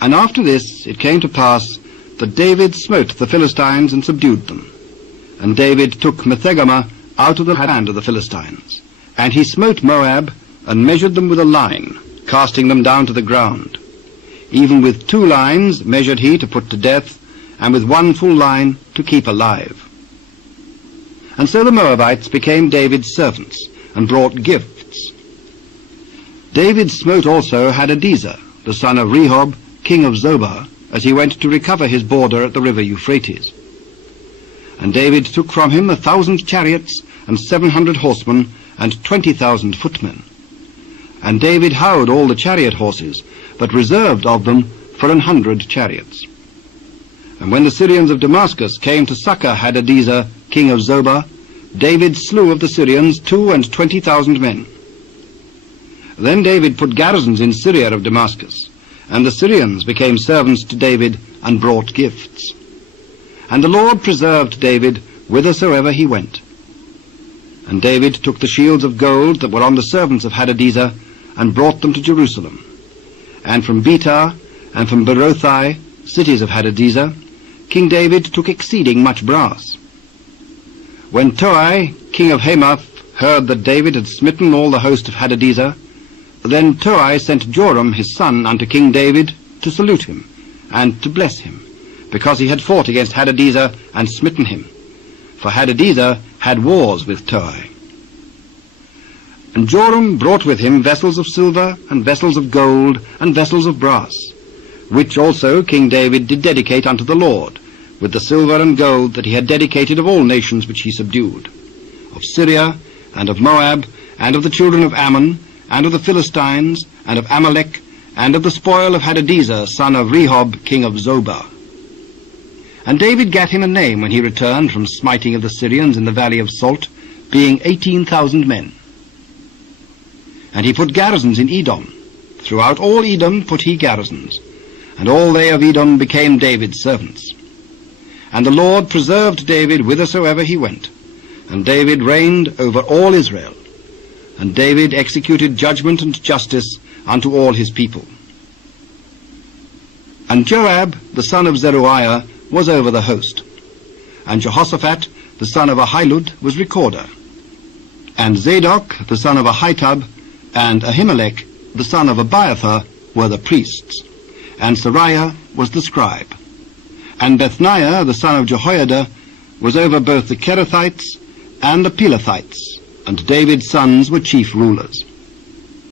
And after this it came to pass that David smote the Philistines and subdued them. And David took Methegammah out of the hand of the Philistines. And he smote Moab, and measured them with a line, casting them down to the ground. Even with 2 lines measured he to put to death, and with 1 full line to keep alive. And so the Moabites became David's servants, and brought gifts. David smote also Hadadezer, the son of Rehob, king of Zobah, as he went to recover his border at the river Euphrates. And David took from him 1,000 chariots, and 700 horsemen, and 20,000 footmen. And David houghed all the chariot horses, but reserved of them for 100 chariots. And when the Syrians of Damascus came to succour Hadadezer, king of Zobah, David slew of the Syrians 22,000 men. Then David put garrisons in Syria of Damascus, and the Syrians became servants to David, and brought gifts. And the Lord preserved David whithersoever he went. And David took the shields of gold that were on the servants of Hadadezer, and brought them to Jerusalem. And from Betah, and from Berothai, cities of Hadadezer, King David took exceeding much brass. When Toi, king of Hamath, heard that David had smitten all the host of Hadadezer, then Toi sent Joram his son unto King David to salute him, and to bless him, because he had fought against Hadadezer, and smitten him. For Hadadezer had wars with Toi. And Joram brought with him vessels of silver, and vessels of gold, and vessels of brass, which also King David did dedicate unto the Lord, with the silver and gold that he had dedicated of all nations which he subdued, of Syria, and of Moab, and of the children of Ammon, and of the Philistines, and of Amalek, and of the spoil of Hadadezer, son of Rehob, king of Zobah. And David gat him a name when he returned from smiting of the Syrians in the valley of Salt, being 18,000 men. And he put garrisons in Edom. Throughout all Edom put he garrisons, and all they of Edom became David's servants. And the Lord preserved David whithersoever he went, and David reigned over all Israel. And David executed judgment and justice unto all his people. And Joab, the son of Zeruiah, was over the host. And Jehoshaphat, the son of Ahilud, was recorder. And Zadok, the son of Ahitub, and Ahimelech, the son of Abiathar, were the priests. And Sariah was the scribe. And Bethniah, the son of Jehoiada, was over both the Kerethites and the Pelethites, and David's sons were chief rulers.